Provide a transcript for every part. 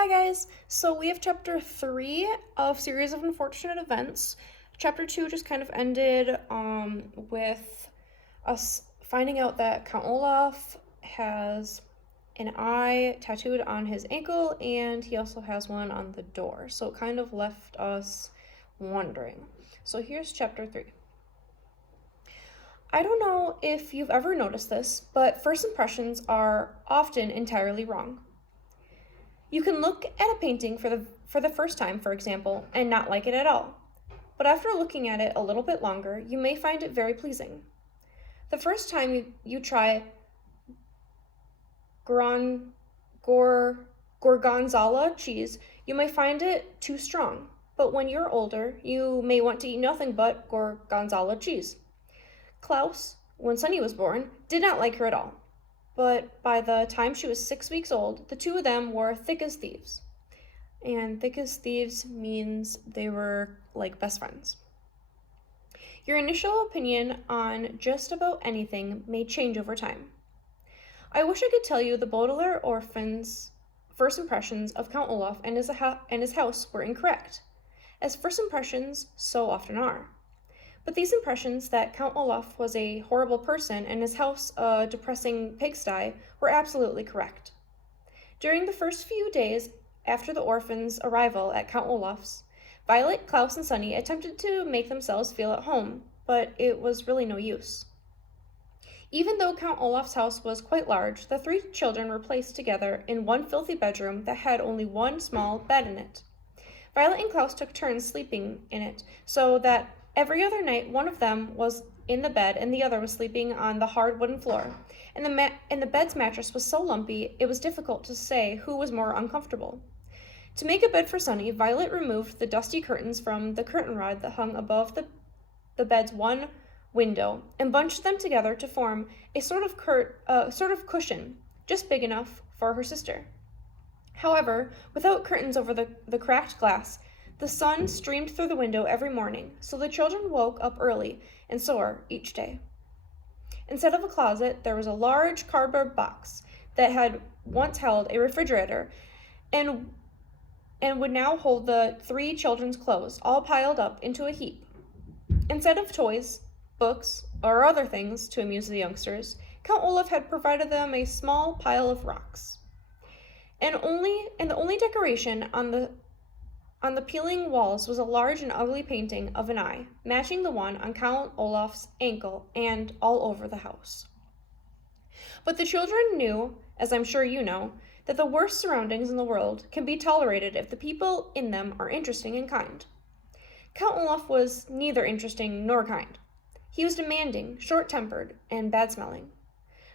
Hi guys, so we have chapter 3 of Series of Unfortunate Events. Chapter 2 just kind of ended with us finding out that Count Olaf has an eye tattooed on his ankle and he also has one on the door. So it kind of left us wondering. So here's chapter 3. I don't know if you've ever noticed this, but first impressions are often entirely wrong. You can look at a painting for the first time, for example, and not like it at all. But after looking at it a little bit longer, you may find it very pleasing. The first time you try gorgonzola cheese, you may find it too strong. But when you're older, you may want to eat nothing but gorgonzola cheese. Klaus, when Sunny was born, did not like her at all. But by the time she was 6 weeks old, the two of them were thick as thieves. And thick as thieves means they were like best friends. Your initial opinion on just about anything may change over time. I wish I could tell you the Baudelaire orphans' first impressions of Count Olaf and his house were incorrect, as first impressions so often are. But these impressions that Count Olaf was a horrible person and his house a depressing pigsty were absolutely correct. During the first few days after the orphans' arrival at Count Olaf's, Violet, Klaus, and Sunny attempted to make themselves feel at home, but it was really no use. Even though Count Olaf's house was quite large, the three children were placed together in one filthy bedroom that had only one small bed in it. Violet and Klaus took turns sleeping in it, so that every other night, one of them was in the bed and the other was sleeping on the hard wooden floor, and the bed's mattress was so lumpy it was difficult to say who was more uncomfortable. To make a bed for Sunny, Violet removed the dusty curtains from the curtain rod that hung above the bed's one window and bunched them together to form a sort of cushion, just big enough for her sister. However, without curtains over the cracked glass, the sun streamed through the window every morning, so the children woke up early and sore each day. Instead of a closet, there was a large cardboard box that had once held a refrigerator and would now hold the three children's clothes, all piled up into a heap. Instead of toys, books, or other things to amuse the youngsters, Count Olaf had provided them a small pile of rocks. And the only decoration on the peeling walls was a large and ugly painting of an eye, matching the one on Count Olaf's ankle and all over the house. But the children knew, as I'm sure you know, that the worst surroundings in the world can be tolerated if the people in them are interesting and kind. Count Olaf was neither interesting nor kind. He was demanding, short-tempered, and bad-smelling.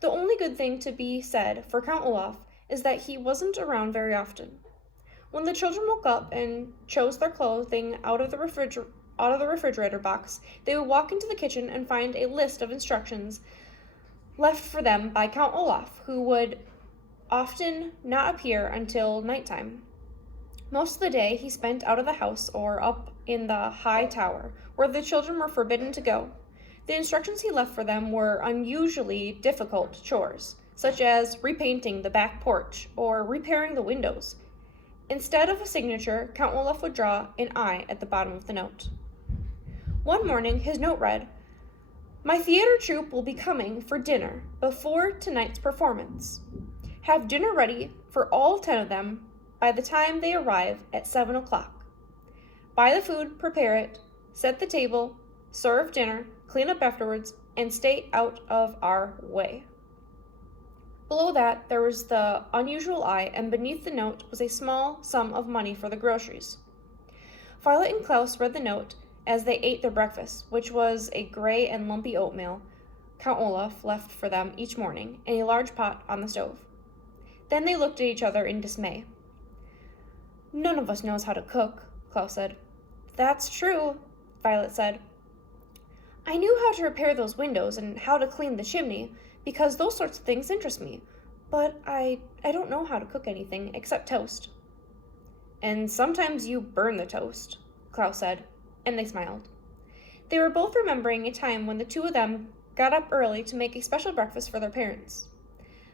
The only good thing to be said for Count Olaf is that he wasn't around very often. When the children woke up and chose their clothing out of the refrigerator box, they would walk into the kitchen and find a list of instructions left for them by Count Olaf, who would often not appear until nighttime. Most of the day he spent out of the house or up in the high tower, where the children were forbidden to go. The instructions he left for them were unusually difficult chores, such as repainting the back porch or repairing the windows. Instead of a signature, Count Olaf would draw an eye at the bottom of the note. One morning, his note read, "My theater troupe will be coming for dinner before tonight's performance. Have dinner ready for all 10 of them by the time they arrive at 7 o'clock. Buy the food, prepare it, set the table, serve dinner, clean up afterwards, and stay out of our way." Below that, there was the unusual eye, and beneath the note was a small sum of money for the groceries. Violet and Klaus read the note as they ate their breakfast, which was a gray and lumpy oatmeal Count Olaf left for them each morning in a large pot on the stove. Then they looked at each other in dismay. "None of us knows how to cook," Klaus said. "That's true," Violet said. "I knew how to repair those windows and how to clean the chimney, because those sorts of things interest me, but I don't know how to cook anything except toast." "And sometimes you burn the toast," Klaus said, and they smiled. They were both remembering a time when the two of them got up early to make a special breakfast for their parents.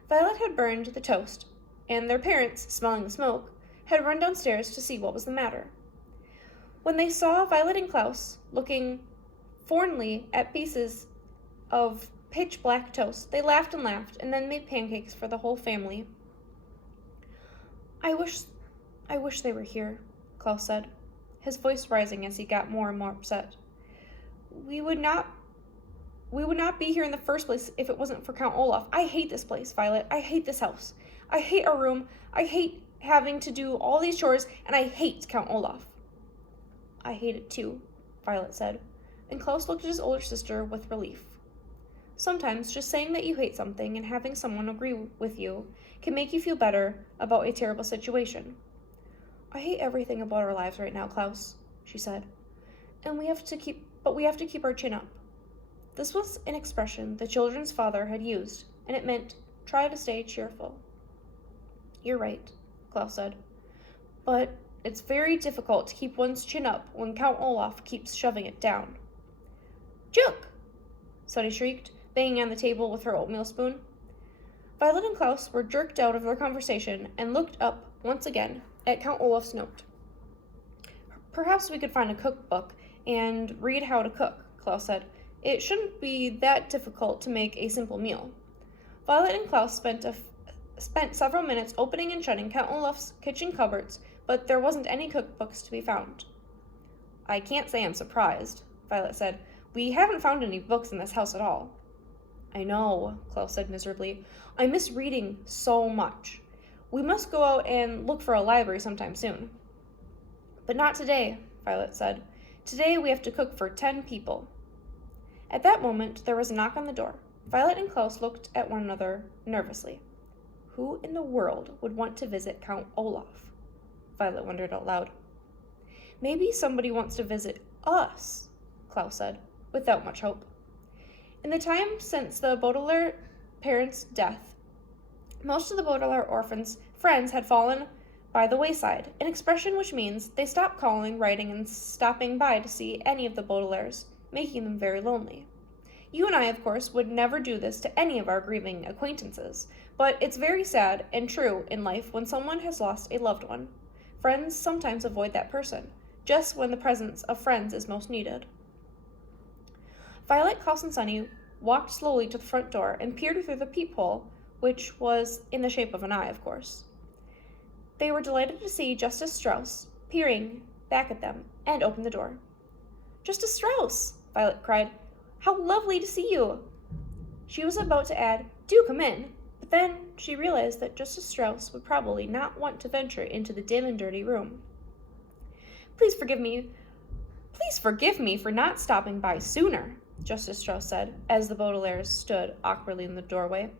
Violet had burned the toast, and their parents, smelling the smoke, had run downstairs to see what was the matter. When they saw Violet and Klaus looking forlornly at pieces of pitch-black toast, they laughed and then made pancakes for the whole family. I wish they were here, Klaus said, his voice rising as he got more and more upset. We would not be here in the first place if it wasn't for Count Olaf. I hate this place, Violet. I hate this house. I hate our room. I hate having to do all these chores, and I hate Count Olaf. I hate it too, Violet said, and Klaus looked at his older sister with relief. Sometimes just saying that you hate something and having someone agree with you can make you feel better about a terrible situation. I hate everything about our lives right now, Klaus, she said, and we have to keep our chin up. This was an expression the children's father had used, and it meant try to stay cheerful. You're right, Klaus said, but it's very difficult to keep one's chin up when Count Olaf keeps shoving it down. Junk! Sunny shrieked, banging on the table with her oatmeal spoon. Violet and Klaus were jerked out of their conversation and looked up once again at Count Olaf's note. Perhaps we could find a cookbook and read how to cook, Klaus said. It shouldn't be that difficult to make a simple meal. Violet and Klaus spent several minutes opening and shutting Count Olaf's kitchen cupboards, but there wasn't any cookbooks to be found. I can't say I'm surprised, Violet said. We haven't found any books in this house at all. I know, Klaus said miserably. I miss reading so much. We must go out and look for a library sometime soon. But not today, Violet said. Today we have to cook for 10 people. At that moment, there was a knock on the door. Violet and Klaus looked at one another nervously. Who in the world would want to visit Count Olaf? Violet wondered out loud. Maybe somebody wants to visit us, Klaus said, without much hope. In the time since the Baudelaire parents' death, most of the Baudelaire orphans' friends had fallen by the wayside, an expression which means they stopped calling, writing, and stopping by to see any of the Baudelaires, making them very lonely. You and I, of course, would never do this to any of our grieving acquaintances, but it's very sad and true in life when someone has lost a loved one. Friends sometimes avoid that person, just when the presence of friends is most needed. Violet, Klaus, and Sunny walked slowly to the front door and peered through the peephole, which was in the shape of an eye, of course. They were delighted to see Justice Strauss peering back at them and opened the door. Justice Strauss! Violet cried. How lovely to see you! She was about to add, do come in, but then she realized that Justice Strauss would probably not want to venture into the dim and dirty room. Please forgive me for not stopping by sooner, Justice Strauss said, as the Baudelaires stood awkwardly in the doorway.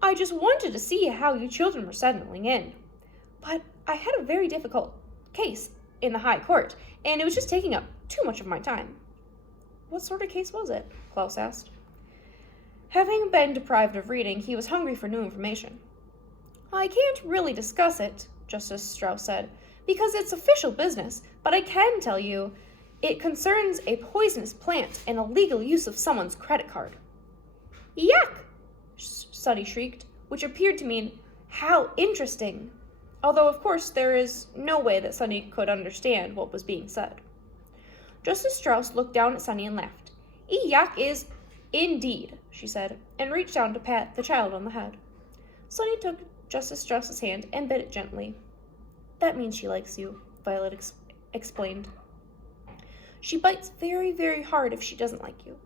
I just wanted to see how you children were settling in. But I had a very difficult case in the High Court, and it was just taking up too much of my time. What sort of case was it? Klaus asked. Having been deprived of reading, he was hungry for new information. I can't really discuss it, Justice Strauss said, because it's official business, but I can tell you it concerns a poisonous plant and illegal use of someone's credit card. Yuck! Sunny shrieked, which appeared to mean, how interesting. Although, of course, there is no way that Sunny could understand what was being said. Justice Strauss looked down at Sunny and laughed. Yuck is indeed, she said, and reached down to pat the child on the head. Sunny took Justice Strauss's hand and bit it gently. That means she likes you, Violet explained. She bites very, very hard if she doesn't like you,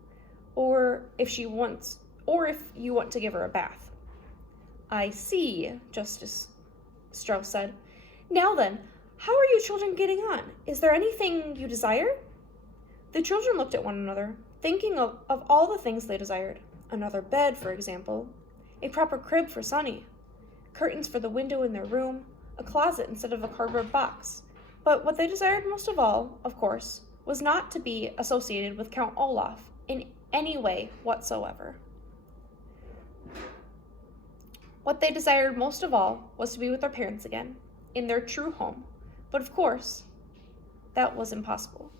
or if you want to give her a bath. I see, Justice Strauss said. Now then, how are you children getting on? Is there anything you desire? The children looked at one another, thinking of all the things they desired. Another bed, for example, a proper crib for Sunny, curtains for the window in their room, a closet instead of a cardboard box. But what they desired most of all, of course, was not to be associated with Count Olaf in any way whatsoever. What they desired most of all was to be with their parents again, in their true home. But of course, that was impossible.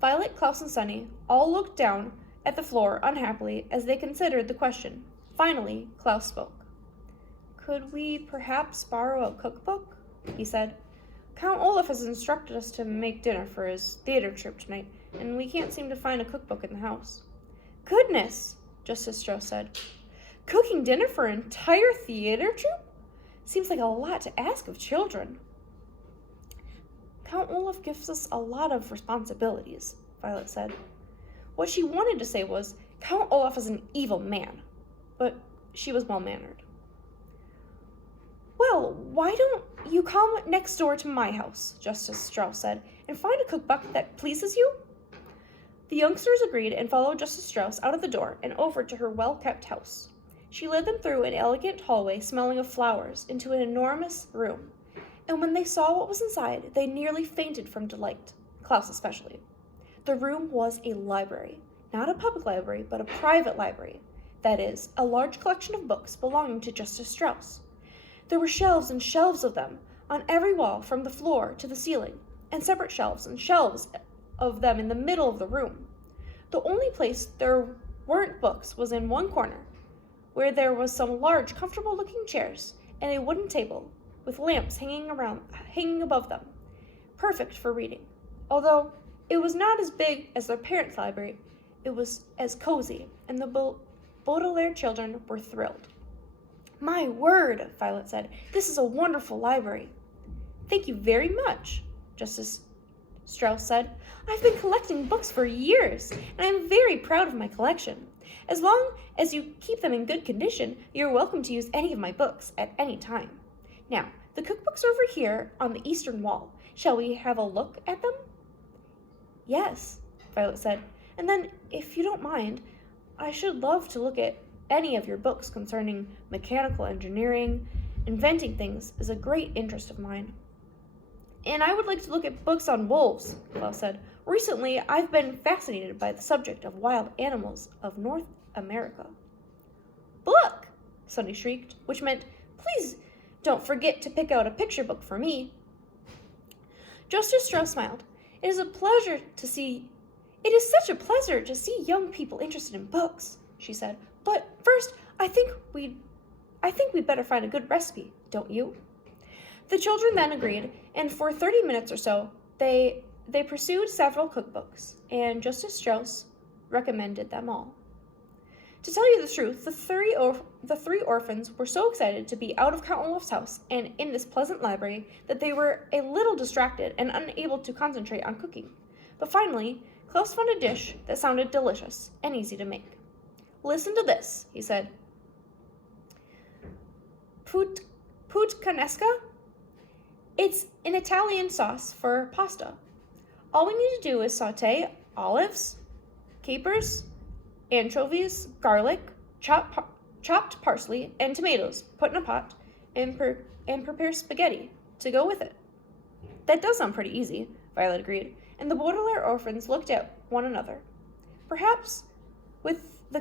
Violet, Klaus, and Sunny all looked down at the floor unhappily as they considered the question. Finally, Klaus spoke. Could we perhaps borrow a cookbook? He said. Count Olaf has instructed us to make dinner for his theater troupe tonight, and we can't seem to find a cookbook in the house. Goodness, Justice Strauss said. Cooking dinner for an entire theater troupe? Seems like a lot to ask of children. Count Olaf gives us a lot of responsibilities, Violet said. What she wanted to say was, Count Olaf is an evil man, but she was well-mannered. Well, why don't you come next door to my house, Justice Strauss said, and find a cookbook that pleases you? The youngsters agreed and followed Justice Strauss out of the door and over to her well-kept house. She led them through an elegant hallway smelling of flowers into an enormous room, and when they saw what was inside, they nearly fainted from delight, Klaus especially. The room was a library, not a public library, but a private library, that is, a large collection of books belonging to Justice Strauss. There were shelves and shelves of them on every wall from the floor to the ceiling, and separate shelves and shelves of them in the middle of the room. The only place there weren't books was in one corner, where there was some large, comfortable-looking chairs and a wooden table with lamps hanging above them, perfect for reading. Although it was not as big as their parents' library, it was as cozy, and the Baudelaire children were thrilled. My word, Violet said, this is a wonderful library. Thank you very much, Justice Strauss said. I've been collecting books for years, and I'm very proud of my collection. As long as you keep them in good condition, you're welcome to use any of my books at any time. Now, the cookbook's over here on the eastern wall. Shall we have a look at them? Yes, Violet said. And then, if you don't mind, I should love to look at any of your books concerning mechanical engineering. Inventing things is a great interest of mine. And I would like to look at books on wolves, Klaus said. Recently, I've been fascinated by the subject of wild animals of North America. Look, Sunny shrieked, which meant, please don't forget to pick out a picture book for me. Justice Strauss smiled. It is such a pleasure to see young people interested in books, she said. But first, I think we'd better find a good recipe, don't you? The children then agreed, and for 30 minutes or so, they pursued several cookbooks, and Justice Strauss recommended them all. To tell you the truth, the three orphans were so excited to be out of Count Olaf's house and in this pleasant library that they were a little distracted and unable to concentrate on cooking. But finally, Klaus found a dish that sounded delicious and easy to make. Listen to this, he said. Puttanesca? It's an Italian sauce for pasta. All we need to do is saute olives, capers, anchovies, garlic, chopped parsley, and tomatoes, put in a pot, and prepare spaghetti to go with it. That does sound pretty easy, Violet agreed, and the Baudelaire orphans looked at one another. Perhaps with the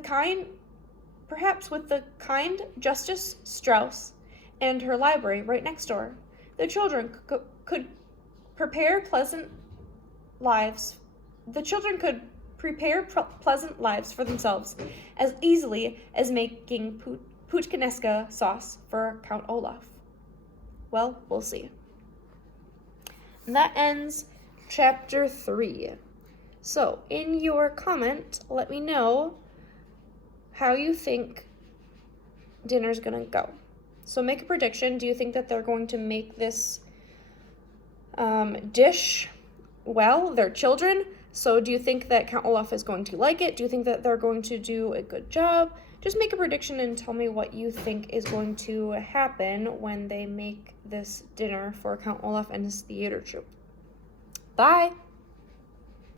kind Justice Strauss and her library right next door, the children could prepare pleasant lives. The children could prepare pleasant lives for themselves as easily as making puttanesca sauce for Count Olaf. Well, we'll see. And that ends chapter 3. So, in your comment, let me know how you think dinner's gonna go. So make a prediction. Do you think that they're going to make this dish well? They're children. So do you think that Count Olaf is going to like it? Do you think that they're going to do a good job? Just make a prediction and tell me what you think is going to happen when they make this dinner for Count Olaf and his theater troupe. Bye!